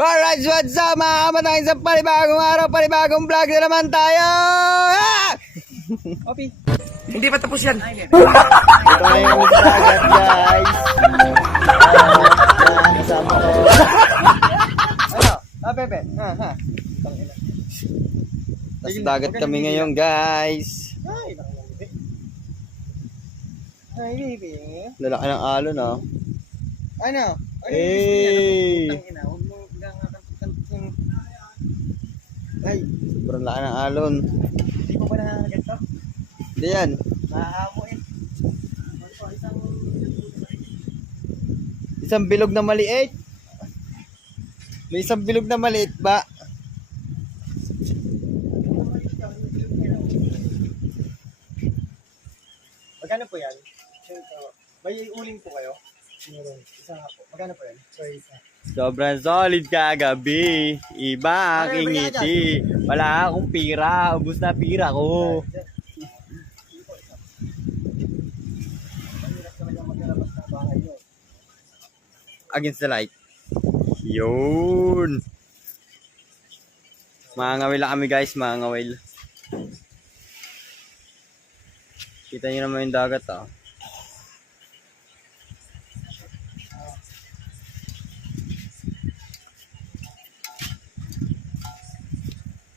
Alright, what's up mga kamatangin sa panibagong araw, panibagong vlog na naman tayo! Ah! Opi. Hindi pa tapos yan. Ito na yung dagat, guys. Kasama ko. Ano? Pepe. Ha. Nasa dagat kami ngayon, guys. Ay, baby. Lalaki ng alon, oh. Ano? Hey! Huwag mo gangang. Ay, Sobrang laki ng alon. hindi mo ba nangangagat to? Hindi yan. Mahamo eh. Isang bilog na maliit. May isang bilog na maliit ba? Magkano po yan? May uling po kayo? Isa nga po. Magkano po yan? Isa. Sobrang solid kagabi. Iba aking ngiti. Wala akong pira. Ubus na pira ko. Against the light. Yun. Mga ngawil lang kami, guys. Mga ngawil. Kita nyo naman yung dagat, ah.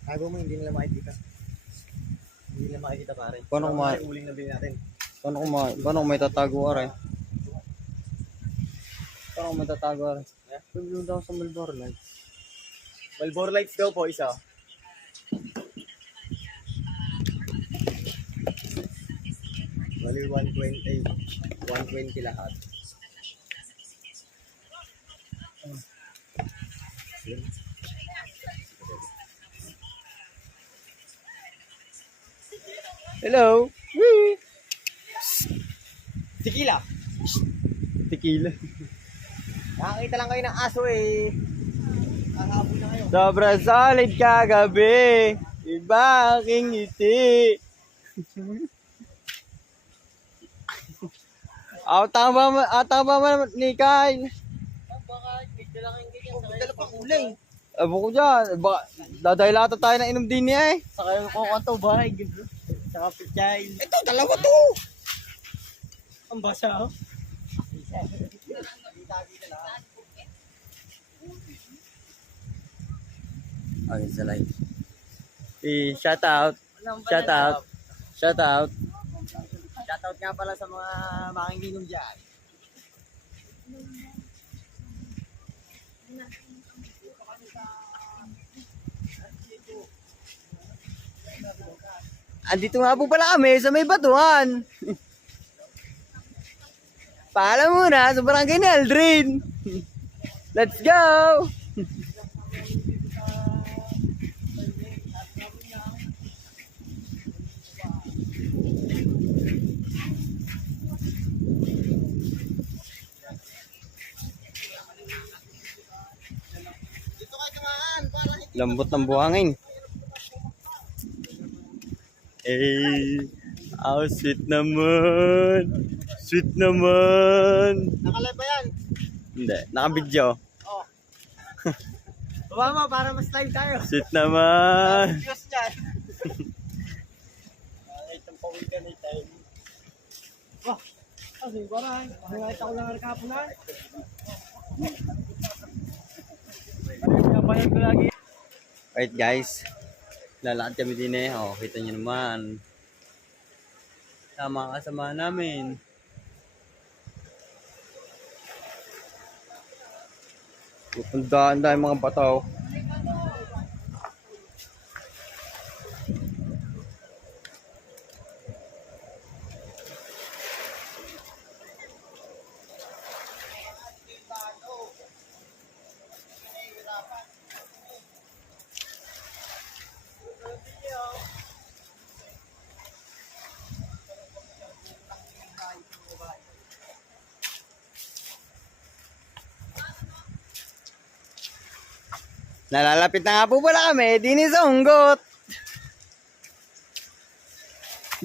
Tago mo, hindi nila makikita. Hindi nila makikita pare. Paano kung may uling na bilhin natin? Paano kung may tatago ka rin? Paano kung may tatago ka rin? Pagbilang daw sa Malboro Lights. Malboro lights daw po, isa. Bali 120. 120 lahat. Hello! Wee! Tequila! Tequila. Nakakita lang kayo ng aso eh. Nakakabot na kayo. Sobrang solid kagabi. Iba aking ngiti. Tama ba ni Kyle? Dala pang uling. Abo ko dyan. Dadahil ata tayo ng inom din niya eh. Saka yung kukanto, bahay. Saka pitchay. Ito, dalawa to. Ang basa oh. Okay, sa light. Shout out. Shout out. Shout out. Shoutout nga pala sa mga makinginom dyan. Andito nga po pala kami sa may batuhan. Paalam muna sa barangay ni Aldrin. Let's go! Lambot ng buhangin. Eh, sweet naman. Sweet naman. Nakalive ba yan? Hindi, naka-video. Oo. Baba mo para mas live tayo. Sweet naman. Diyos dyan. Itong pawin ka na tayo. Oh, kasi baray. Mahingayat ako lang kapunan. Pinabayad ko lagi. Right guys, lalakad kami din eh. Oh, kita nyo naman. Tama kasama namin. Pupundaan tayo mga bataw. Nalalapit na nga po pala kami, din sa Unggot.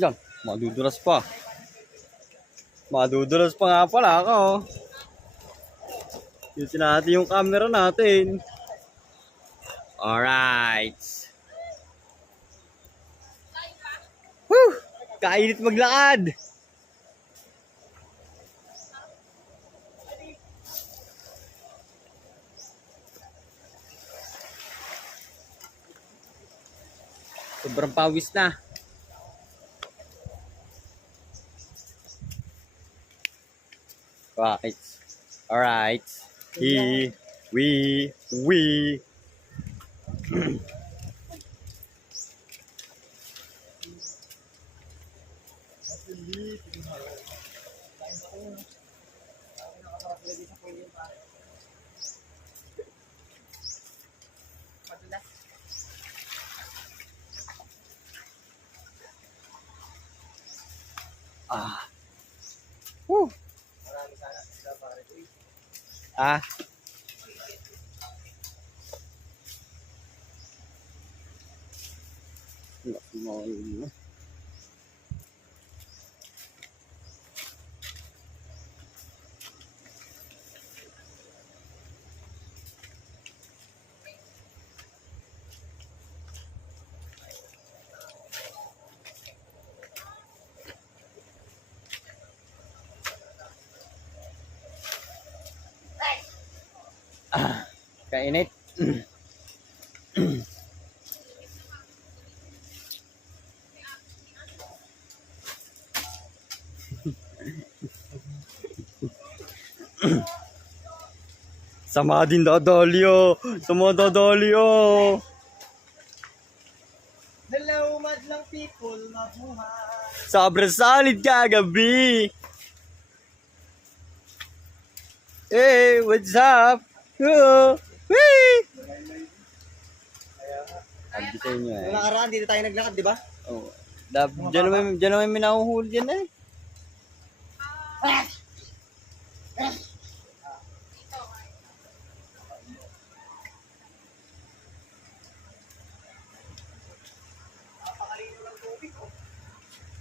Yan, madudulas pa. Madudulas pa nga pala ako. Yusin natin yung camera natin. Alright. Woo! Kainit maglakad. Sobrang pawis na. Right. Alright. We. Ah. Woo. Ah. Kainit. Sama din dadalyo. Sama dadalyo. Hello, madlang people, mabuhay. Sobrang solid kagabi. Hey, what's up? Oh, wee! Sabi sa inyo eh. Noong nakaraan, dito tayo naglakad, di ba? Oh, diyan naman may nahuhuli dyan eh.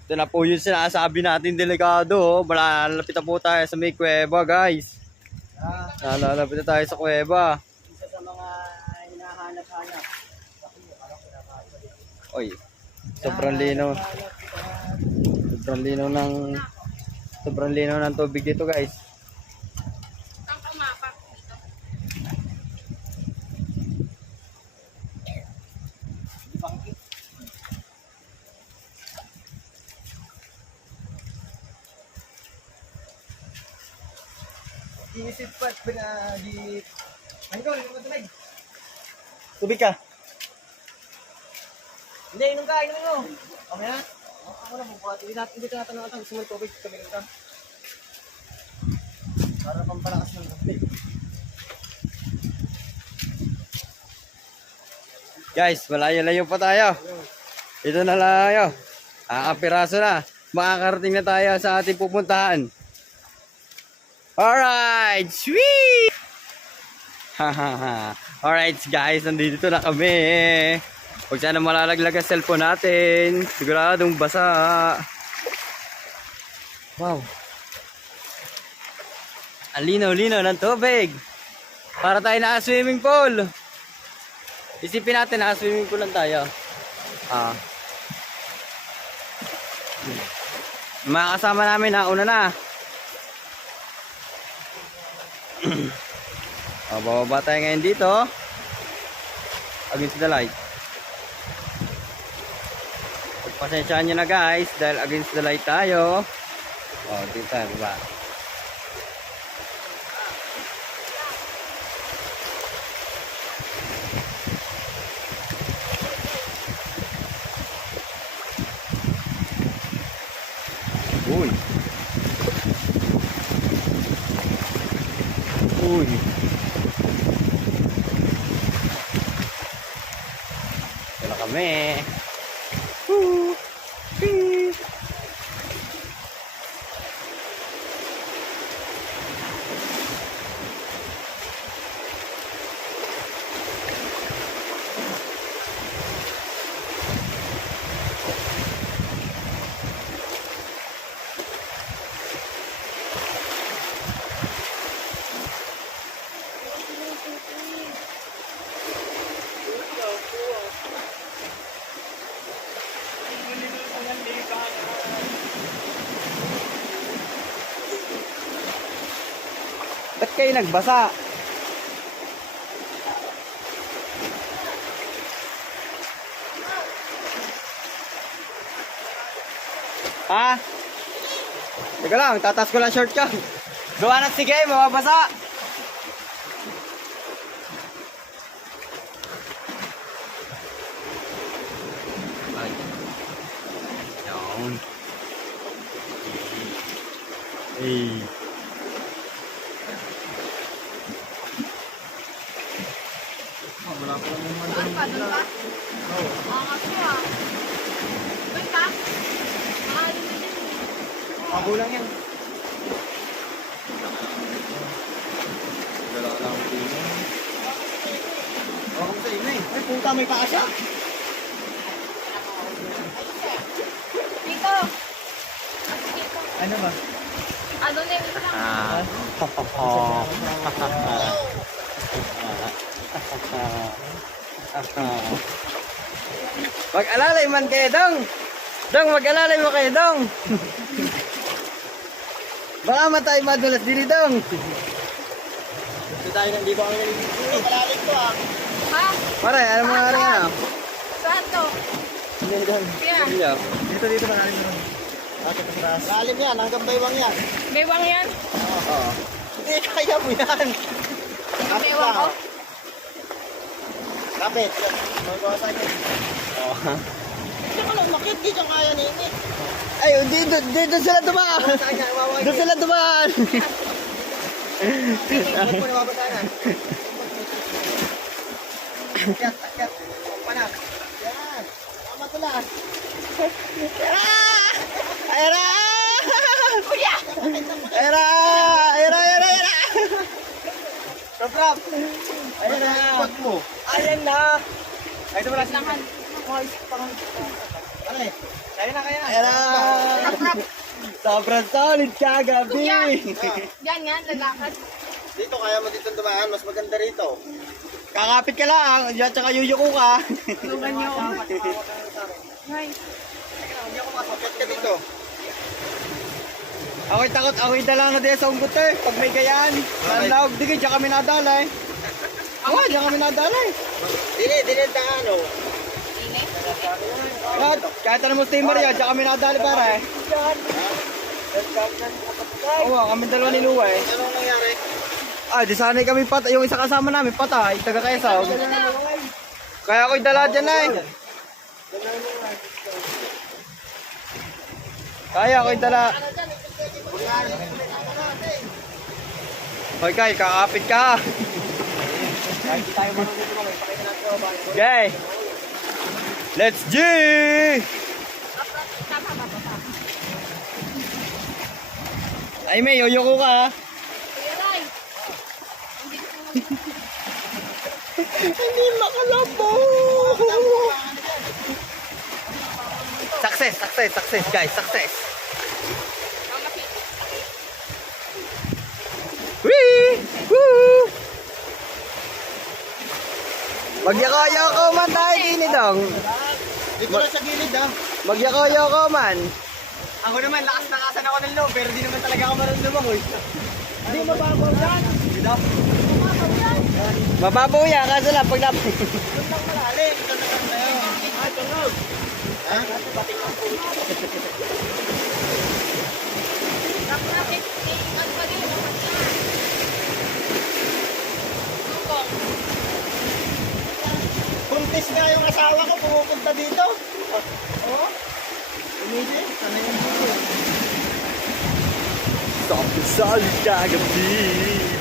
Ito na po yung sinasabi natin delikado. Oh. Malalapit na po tayo sa may kuweba, guys. Nalalapit na tayo sa kuweba. Isa sa mga hinahanap-hanap. Oy, sobrang linaw. Sobrang linaw ng tubig dito, guys. Inisip pa, di... Ano ko, hindi ko matulog. Tubig ka. Hindi, inom ka. Okay na? Ako na, bubuhat. Hindi natin natin gusto mo yung tubig. Kami ka. Para pampalakas ng tubig. Guys, malayo-layo pa tayo. Ito na layo. Piraso na. Makakarating na tayo sa ating pupuntahan. Alright, sweet! Alright guys, nandito na kami. Huwag sana malalaglag ang cellphone natin. Siguradong basa. Wow. Ang linaw-linaw ng tubig. Para tayo na swimming pool. Isipin natin na swimming pool lang tayo. Mga kasama namin na una na. Bababa tayo ngayon dito. Against the light. Pagpasensyaan nyo na guys dahil against the light tayo. Dito tayo baba. Uy. Uy. Ito na kami. Woo. Wee. kayo nagbasa? Ha? Teka lang, tatas ko lang short ka. Gawa ng sige, mababasa. Ay. Yan. Hey. Wala pa lang naman. Doon pa, doon pa? Oo. Angas mo ah. Doon pa? Maalim na din eh. Magulang yan. Dala ka lang din. Ako sa inyo eh. Ay, puta, may paa siya. Dito. Dito. Ano ba? Ano na yung isang? Ah. Mag-alalay man kayo, Dong. Dong, mag-alalay mo kayo, Dong. Baka matay madulas dili, Dong. Dito tayo nang di ko ang galing. Uy, malalim to ah. Ha? Pare, ano mga rin ano? Saan to? Hindi, doon. Kaya? Dito malalim naman. Ate, patras. Malalim yan, hanggang baywang yan. Baywang yan? Oo. Hindi, kaya mo yan. Baywang ko? Kapit. Magawa sa akin. Oo. Hindi ka lang makit, di kang kaya niinit. Ay, dito sila dumaan. Saan niya, wawa Doon sila dumaan. Huwag mo nababasanan. Akyat, akyat. Panak. Yan. Tama ko lang. Ayra! Kuya! Ayra! Ayra! Ayra! Ayra! Prap. Ayan na. Pag mo. Ayan na! Ay, ito wala siya. Langan. Ano eh? Kaya na, kaya na. Ayra! Sobrang solid kagabi! Kuya! Yan nga, lalakad. Dito, kaya mo dito dumaan. Mas maganda rito. Kakapit ka lang, yan tsaka yuyuko ka. Lugan niyo. Ay. Hindi ako masakit ka dito. Ako'y takot, ako'y dala na din sa unggot eh. Pag may gayaan, nanlawag, di kayo, diyan kami nadalay. Oo, diyan kami nadalay. Dili na ano. Kahit ano mo steamer yan, diyan kami nadalay pare. Oo, kami dalawa ni Luwa eh. Anong nangyari? Ah, di sanay kami patay. Yung isa kasama namin patay, taga Quezon. Kaya ako'y dala dyan eh. Kaya ako'y dala. Hoy Kai, kakapit ka. Okay. Let's G! Ay, may yoyo ko ka ha. Kuya Ray. Hindi makalabo. Success guys, success. Wee! Woo! Magyako-yako man tayo din dong. Dito lang sa gilid ah. Magyako-yako man. Ako naman, lakas-lakasan ako ng loob, pero di naman talaga ako marunong lumangoy. Hindi mababaw yan. Dito? Mababaw yan, kaso lang pag Doon lang malalim. Doon lang tayo. Ah, tunog. Ha? Buntis nga yung asawa ko, pumupunta dito. Oo? Umili, sana yung buko. sobrang solid kagabi.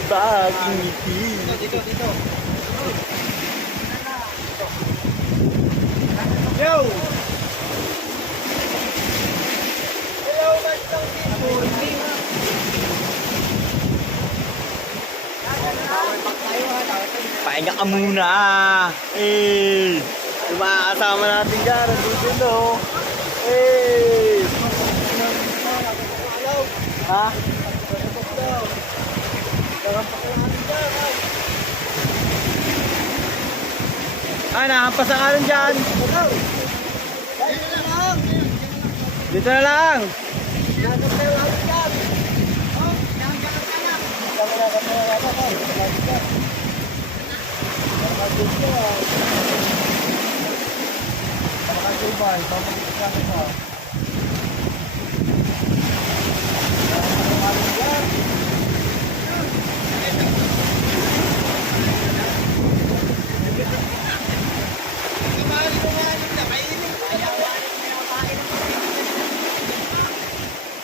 Bagong ngiti. Dito. Yo! Hello, Bastang People! Pahinga ka muna. Eh, yung mga kasama natin dyan, nandun o. Eh. Ha? Ah, nakapas ang alon dyan. Dito na lang.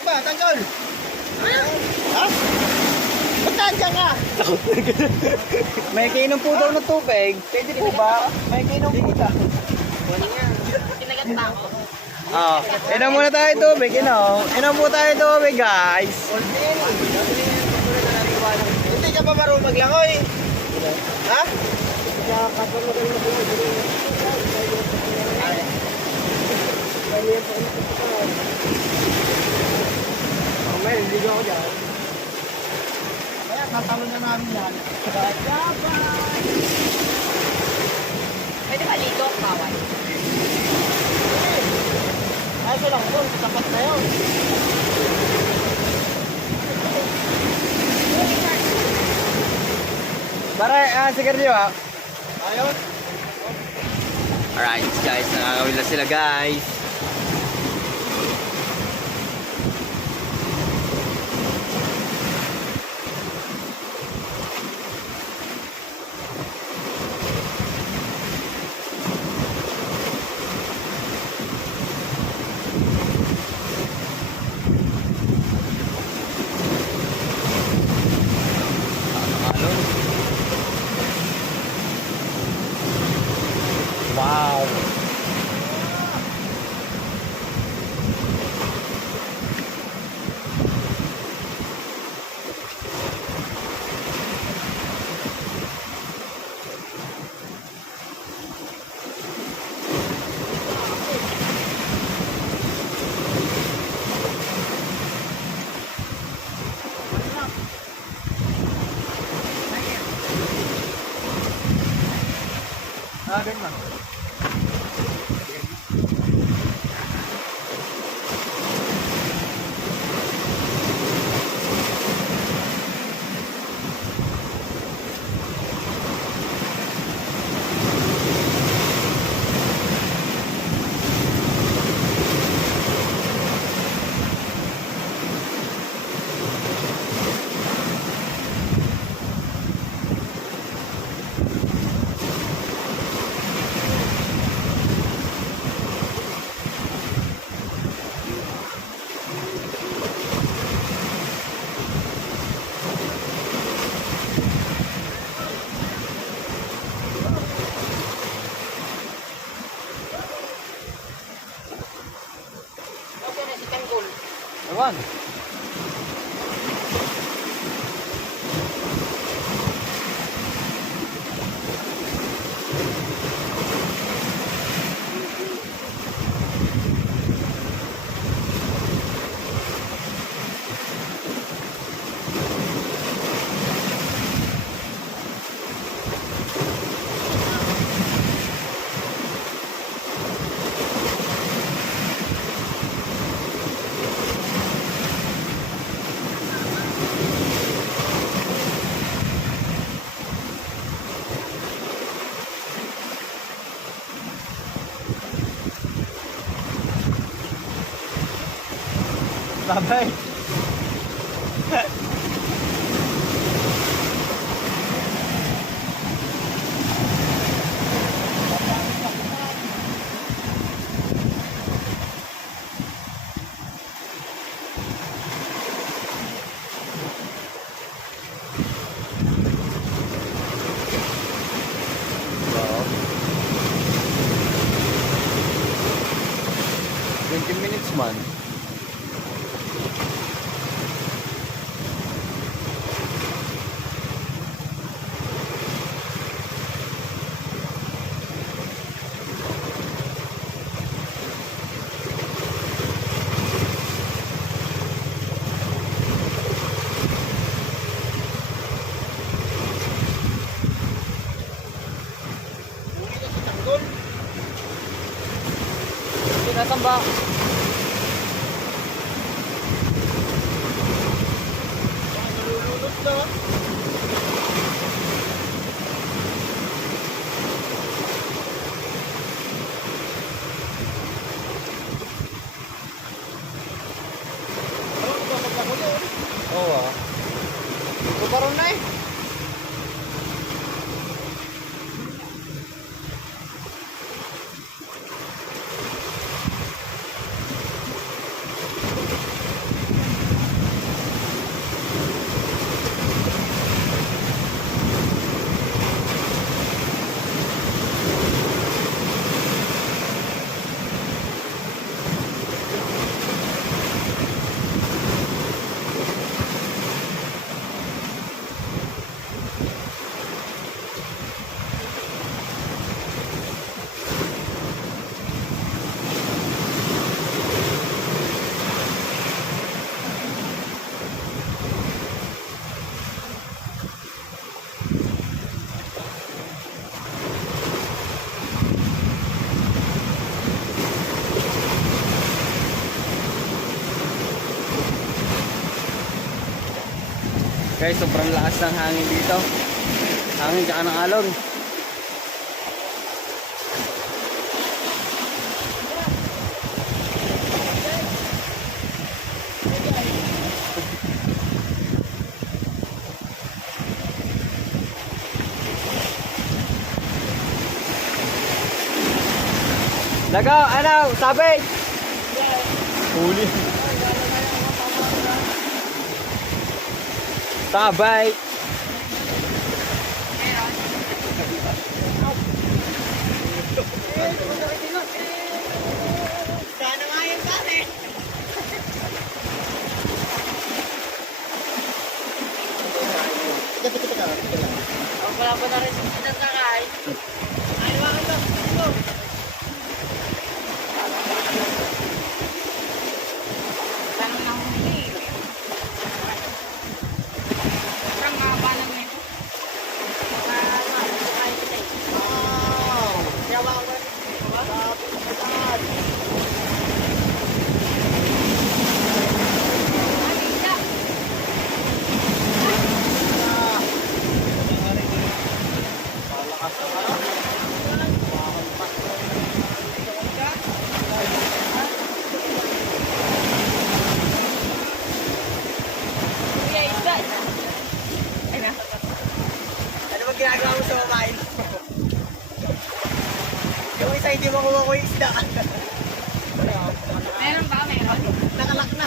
Ba, tanggol! Ha? Ba't nandiyan ka? May kainom po daw ng tubig. Pwede po ba? May kainom po ta. Kinagat pa ako. Ah, inom muna tayo tubig, Inom po tayo tubig, guys. Hindi ka pa marunong maglangoy. Ha? May hindi ako dyan. Kaya tatalo na namin yan. Pwede ba ligo? Bawal. Ay, ito lang doon. Tapat na yun. Para, sigarilyo, Ayun. Alright, guys. Nakakawin na sila, guys. Wow. Ganun. Ewan. Babay. Wow. 20 minutes man. Tinatamba. Nalulunod na. Guys, sobrang lakas ng hangin dito. Hangin tsaka ng alon. Lagaw, ano, sabit! Huli. Sabay! Sana nga yung dami. Wala pa na rin yung sinasakay. Ay, bakit ba? Ito. Parang nahuli. Sobrang haba na nito. Wow! Yawawan. Ano ba ginagawa mo sa mamain? Yung isa hindi makuha ko yung isda. Meron ba? Meron. Nakalak na.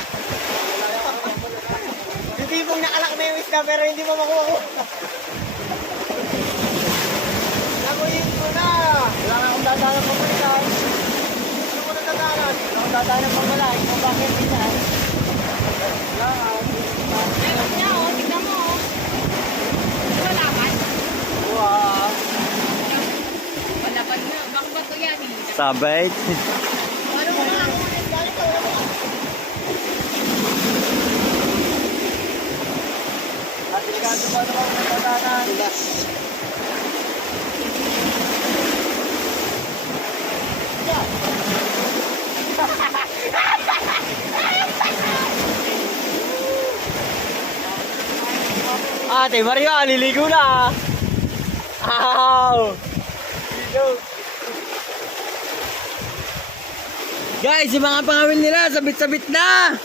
Yung tipong nakalak na yung isda pero hindi mo makuha ko. Nakuhin ko na. Wala nga akong dadaan ng pamalitan. Ano ko na dadaanan? Wala akong dadaan ng pamalitan. Kung bakit minsan. Wala nga. Meron niya, oh. Tignan mo, oh. Di ba laman? Wow. Wala pa na. Bakit ba ito yan? Sabay. Ano mo nga? Galit ka, wala mo. At delikado pa naman ang dadaanan. Ate Maria, liligo na. Ow! Guys, yung mga pangawil nila, sabit-sabit na.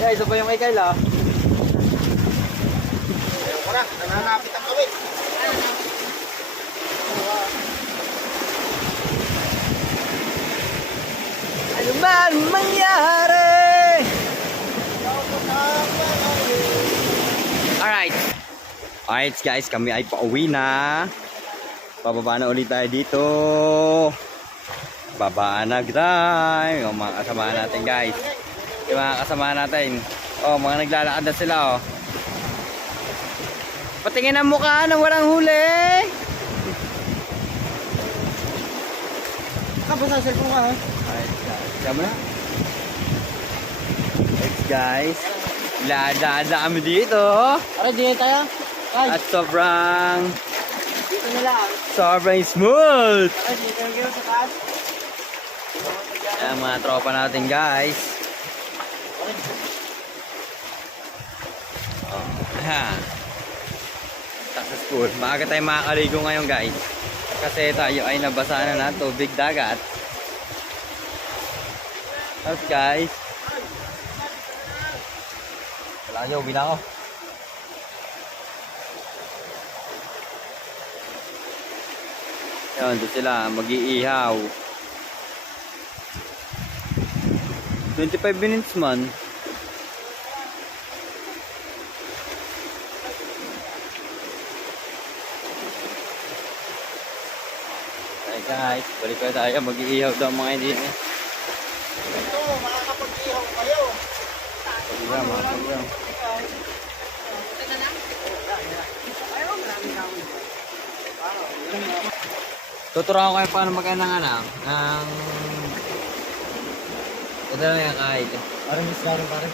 Guys, ito pa yung kay Kyle, ah. Tara, nananapit ang kawit. Ano man mangyari. Alright guys, kami ay pauwi na. Bababa na ulit tayo dito. Babaan na tayo. Yung mga kasama natin guys. Yung mga kasama natin. Oh, mga naglalakad na sila oh. Patingin ang mukha nang walang huli. Kapos ang cellphone ka, ha? Alright guys, kama na. Thanks guys. Lada-lada kami dito. Tara, dito tayo. Ay, At sobrang dito na lang. smooth. Tara, dito na lang sa taas. Ayan mga tropa natin guys. Oh, ayan. Successful. Maaga tayo makakaligo ngayon guys. Kasi tayo ay nabasa na ng tubig dagat. Tapos guys. Wala nyo, uwi na ako. Yan, doon sila, mag-iihaw. 25 minutes man. Okay guys, balik ko tayo, mag-iihaw daw mga hindi. Ito, makakapag-ihaw kayo. Pag-ihaw, mga pag-ihaw. Ito na lang. Tuturuan ko kayo paano magkain ng anak. Ito lang yung kahit. Parang isda rin, pare.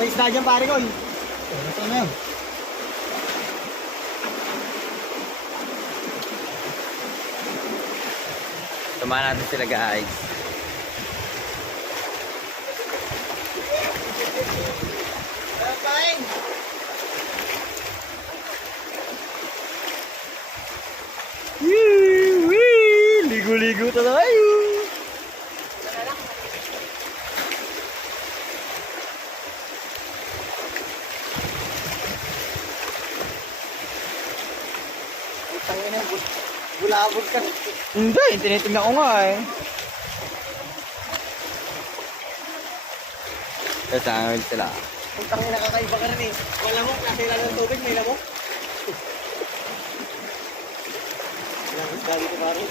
May isda dyan, pare ko. Ito na yun. Samahan natin sila guys. Kain! Wee! Ligo-ligo tayo! Tangin na, bulabog ka. Hindi, tinitingnan ko nga eh. Kasama sila. Tangin na, kakaiba ka rin eh. Malamok, nakila ng tubig, may lamok. Lamok ka dito pare.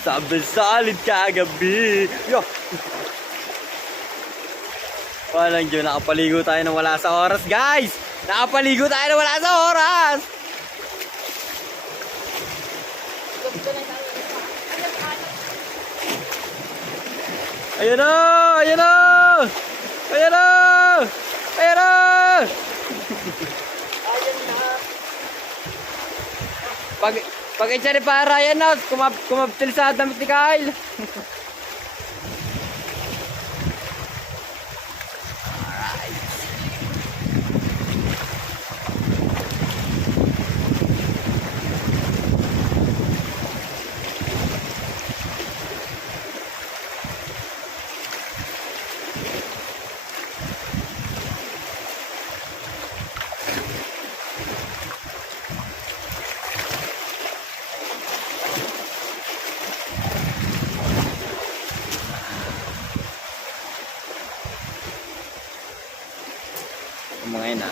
Sabi solid kagabi. Yo! Walang Diyo, nakapaligo tayo na wala sa oras, guys! Nakapaligo tayo na wala sa oras! Ayan na! Ayan na! Ayan na! Ayan na! Ayan na. Pag itchari para yan na, kumaptil sa damit ni Kyle. Yung mga ina,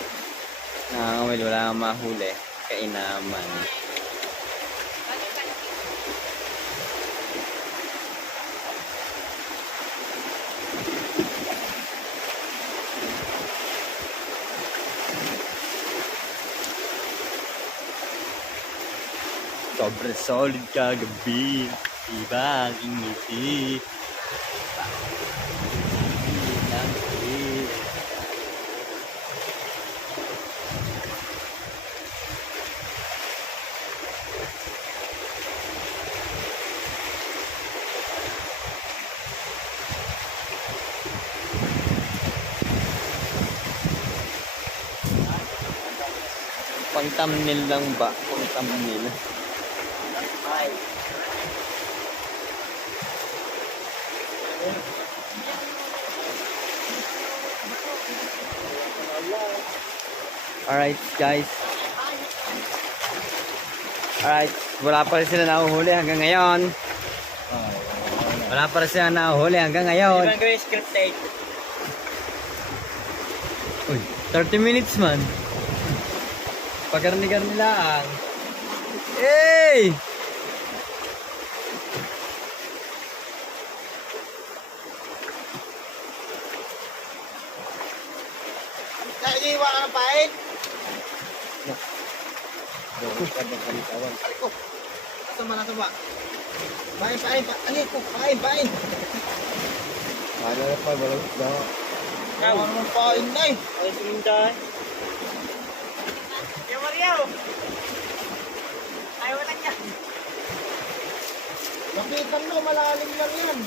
nakakawil, wala kang mahuli. Kainaman. Sobrang solid kagabi. Diba? Aking ngiti. Pang thumbnail lang ba? Pang thumbnail. Alright guys. Alright. Wala pa rin sila nahuhuli hanggang ngayon. Wala pa rin sila nahuhuli hanggang ngayon. Ibang gawin script take. Uy, 30 minutes man. Pagarni-garni lang. Hey! Naiiwa ka ng pain? Ay ko. Asa ba? Pain. Ano ko? Pain. Wala na pa, wala na. Ano naman pain na eh? Ay, suminda. Yung Mariao! Ayaw na niya. Lapitan mo, malalim lang yan.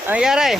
Ano nangyari?